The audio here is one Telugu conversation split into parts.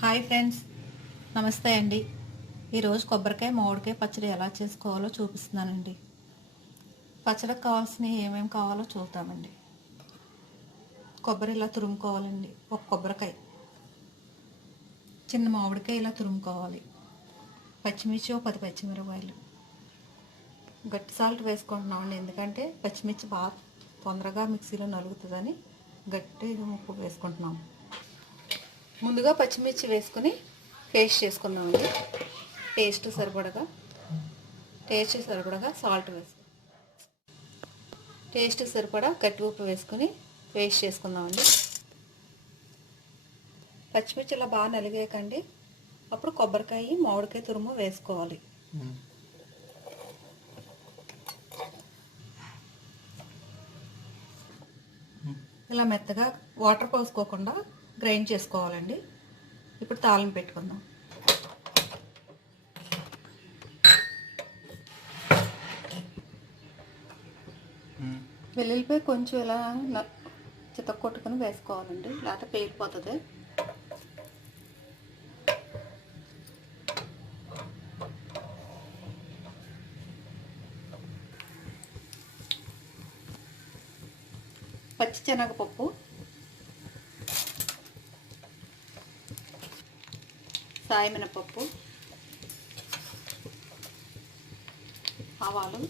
హాయ్ ఫ్రెండ్స్, నమస్తే అండి. ఈరోజు కొబ్బరికాయ మామిడికాయ పచ్చడి ఎలా చేసుకోవాలో చూపిస్తున్నానండి. పచ్చడికి కావాల్సినవి ఏమేమి కావాలో చూద్దామండి. కొబ్బరి ఇలా తురుముకోవాలండి. ఒక కొబ్బరికాయ, చిన్న మామిడికాయ ఇలా తురుముకోవాలి. పచ్చిమిర్చి 10 పచ్చిమిరపకాయలు. గట్టి సాల్ట్ వేసుకుంటున్నామండి, ఎందుకంటే పచ్చిమిర్చి బాగా తొందరగా మిక్సీలో నలుగుతుందని గట్టి ఉప్పు వేసుకుంటున్నాం. ముందుగా పచ్చిమిర్చి వేసుకుని పేస్ట్ చేసుకుందామండి. టేస్ట్ సరిపడగా సాల్ట్ టేస్ట్ సరిపడా గట్టి ఉప్పు వేసుకుని పేస్ట్ చేసుకుందామండి. పచ్చిమిర్చి ఇలా బాగా నలిగేయకండి. అప్పుడు కొబ్బరికాయ మామిడికాయ తురుము వేసుకోవాలి. ఇలా మెత్తగా వాటర్ పోసుకోకుండా గ్రైండ్ చేసుకోవాలండి. ఇప్పుడు తాలింపు పెట్టుకుందాం. వెల్లుల్లిపాయ కొంచెం ఇలా చితక్కొట్టుకుని వేసుకోవాలండి, లేకపోతే పేలిపోతుంది. పచ్చి శనగపప్పు, సాయమినపప్పు, ఆవాలు,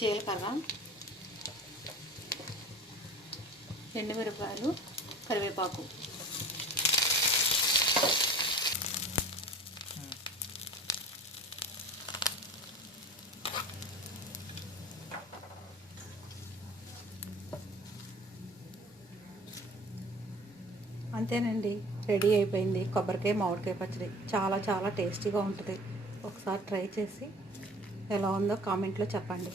జీలకర్ర, ఎండుమిరపకాయలు, కరివేపాకు. అంతేనండి, రెడీ అయిపోయింది కొబ్బరికాయ మామిడికాయ పచ్చడి. చాలా చాలా టేస్టీగా ఉంటుంది. ఒకసారి ట్రై చేసి ఎలా ఉందో కామెంట్లో చెప్పండి.